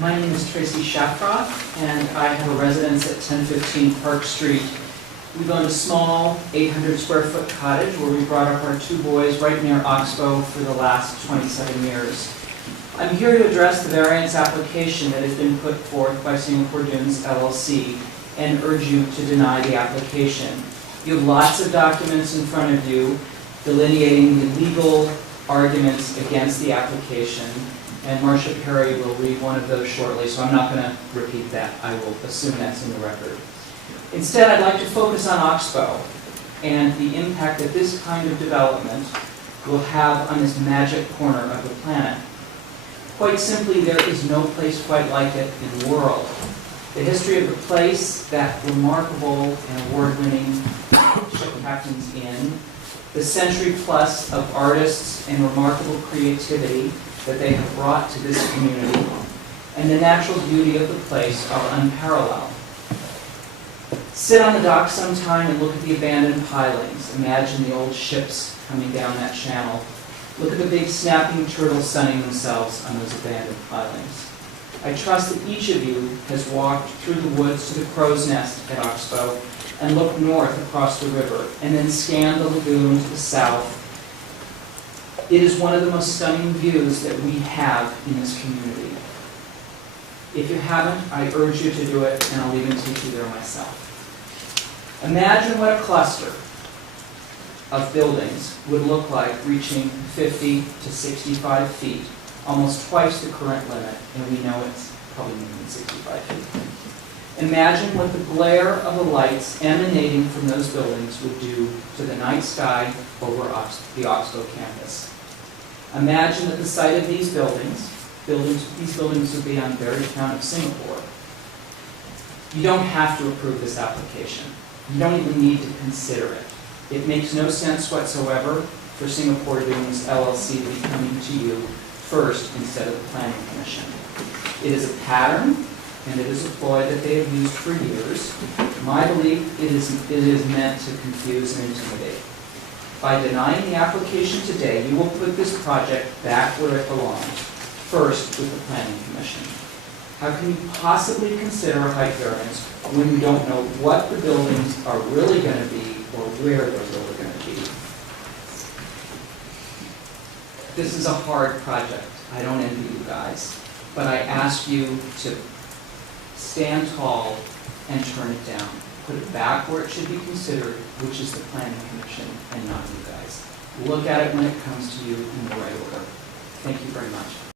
My name is Tracy Shafroth, and I have a residence at 1015 Park Street. We've owned a small 800 square foot cottage where we brought up our two boys right near Oxbow for the last 27 years. I'm here to address the variance application that has been put forth by Singapore Dunes LLC and urge you to deny the application. You have lots of documents in front of you delineating the legal arguments against the application, and Marcia Perry will read one of those shortly, so I'm not going to repeat that. I will assume that's in the record. Instead, I'd like to focus on Oxbow and the impact that this kind of development will have on this magic corner of the planet. Quite simply, there is no place quite like it in the world. The history of the place, that remarkable and award-winning ship captain's inn, the century plus of artists and remarkable creativity that they have brought to this community, and the natural beauty of the place are unparalleled. Sit on the dock sometime and look at the abandoned pilings. Imagine the old ships coming down that channel. Look at the big snapping turtles sunning themselves on those abandoned pilings. I trust that each of you has walked through the woods to the crow's nest at Oxbow and looked north across the river, and then scanned the lagoon to the south. It is one of the most stunning views that we have in this community. If you haven't, I urge you to do it, and I'll even take you there myself. Imagine what a cluster of buildings would look like reaching 50 to 65 feet, almost twice the current limit, and we know it's probably more than 65 feet. Imagine what the glare of the lights emanating from those buildings would do to the night sky over the Oxbow campus. Imagine that the site of these buildings would be on very town of Singapore. You don't have to approve this application. You don't even need to consider it. It makes no sense whatsoever for Singapore Dunes LLC to be coming to you first instead of the Planning Commission. It is a pattern, and it is a ploy that they have used for years. My belief it is meant to confuse and intimidate. By denying the application today, you will put this project back where it belongs, first with the Planning Commission. How can you possibly consider a height variance when you don't know what the buildings are really going to be or where they're really going to be? This is a hard project. I don't envy you guys, but I ask you to stand tall and turn it down. Put it back where it should be considered, which is the Planning Commission and not you guys. Look at it when it comes to you in the right order. Thank you very much.